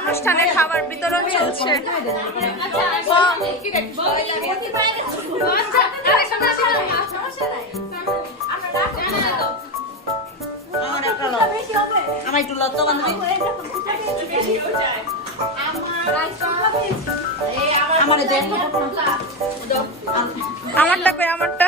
অনুষ্ঠানে খাবার বিতরণ চলছে। আমার একটা ল আমার একটু লত বান্ধবী। আমারটা কই আমারটা?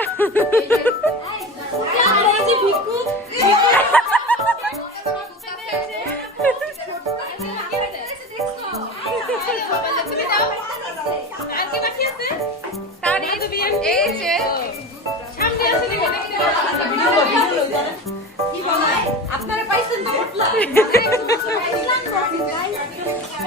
আপনারা পাইছেন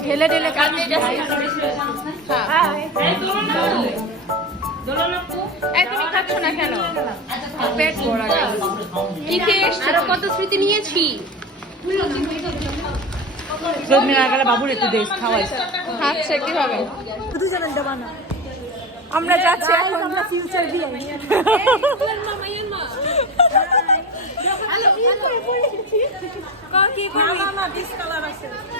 ঢেলে ঢেলে কাটতে এই তুমি খাচ্ছ না কেন? পেট ভরা কি খেয়ে এসছো কত স্মৃতি নিয়েছি? বাবুর একটু দেশ খাওয়াই। খাচ্ছে কীভাবে আমরা যাচ্ছি এখন। কেউ দেয়।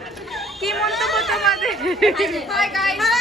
কি মন্তব্য তোমাদের